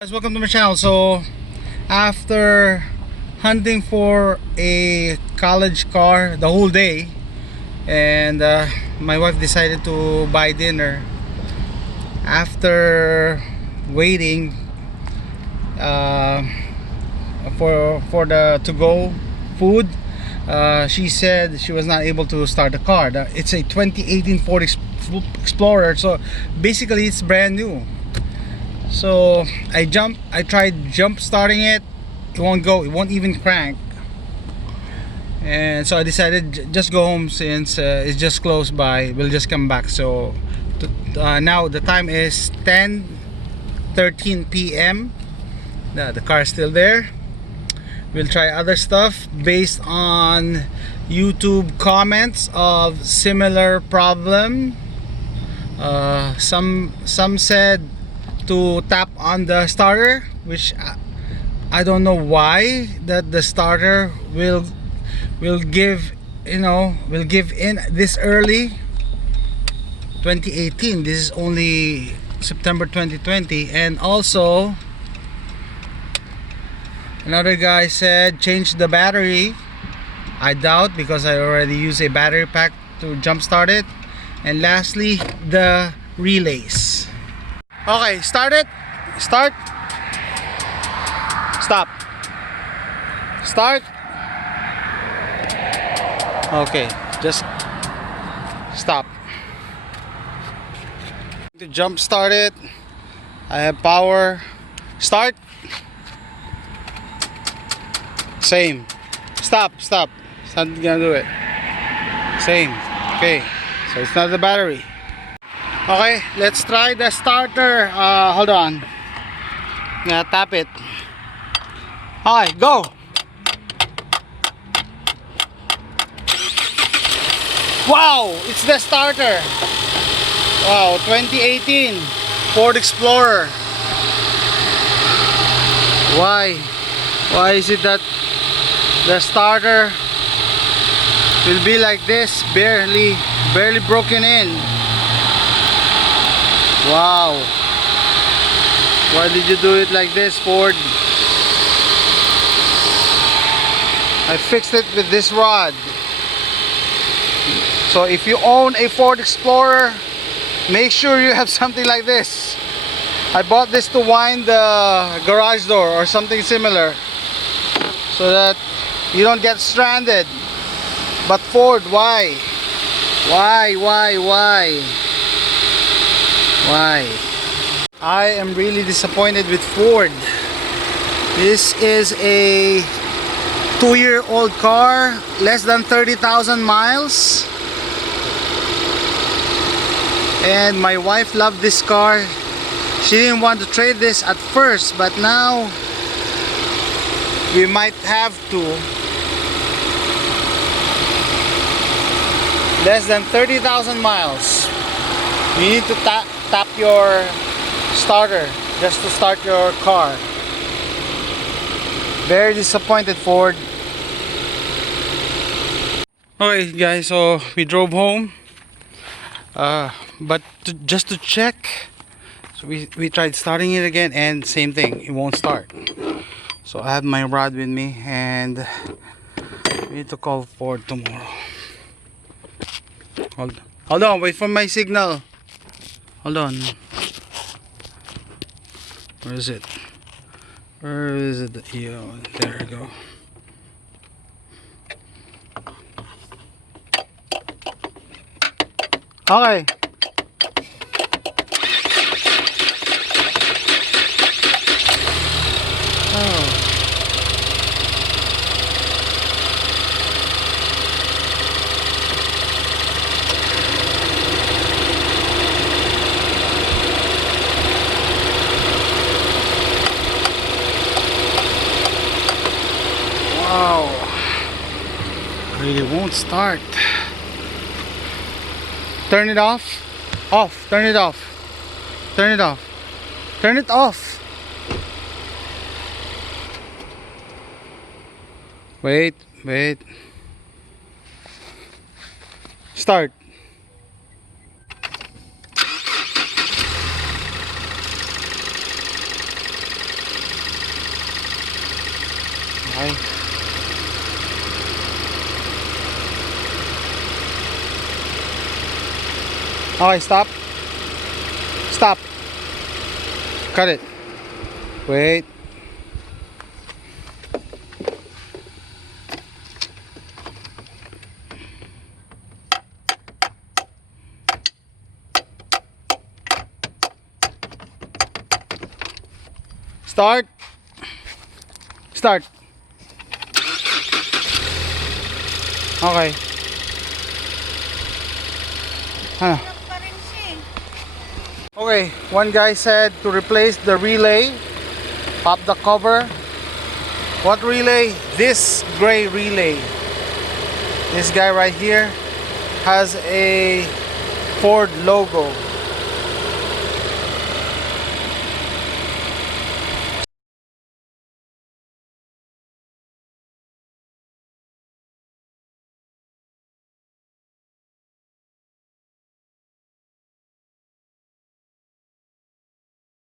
Guys, welcome to my channel. So after hunting for a college car the whole day, and my wife decided to buy dinner. After waiting uh, for the to-go food, she said she was not able to start the car. It's a 2018 Ford Explorer, so basically it's brand new. So I tried jump starting it. It won't go, it won't even crank. And so I decided just go home since it's just close by. We'll just come back. So now the time is 10:13 p.m. The car is still there. We'll try other stuff based on YouTube comments of similar problem. Some said to tap on the starter, which I don't know why that the starter will give will give in this early. 2018, this is only September 2020. And also another guy said change the battery. I doubt, because I already use a battery pack to jump start it. And lastly, the relays. Okay, start it. Start. Stop. Start. Okay, just stop. To jump start it, I have power. Start. Same. Stop. It's not gonna do it. Same. Okay, so it's not the battery. Okay, let's try the starter. Hold on. Yeah, tap it. Okay, go. Wow, it's the starter. Wow, 2018 Ford Explorer. Why is it that the starter will be like this, barely broken in? Wow, why did you do it like this, Ford? I fixed it with this rod. So if you own a Ford Explorer, make sure you have something like this. I bought this to wind the garage door or something similar, so that you don't get stranded. But Ford, why? I am really disappointed with Ford. This is a 2-year-old car, less than 30,000 miles. And my wife loved this car. She didn't want to trade this at first, but now we might have to. Less than 30,000 miles. You need to tap your starter just to start your car. Very disappointed, Ford. Okay guys, so we drove home, but just to check, so we tried starting it again, and same thing, it won't start. So I have my rod with me, and we need to call Ford tomorrow. Hold on, wait for my signal. Hold on. Where is it? Yeah, there we go. Okay. Oh. Wow, really won't start. Turn it off. Turn it off. Turn it off. Turn it off. Wait. Start. Okay. Okay, stop. Stop. Cut it. Wait. Start. Start. Okay. Ano? Okay, one guy said to replace the relay, pop the cover. What relay? This gray relay. This guy right here has a Ford logo.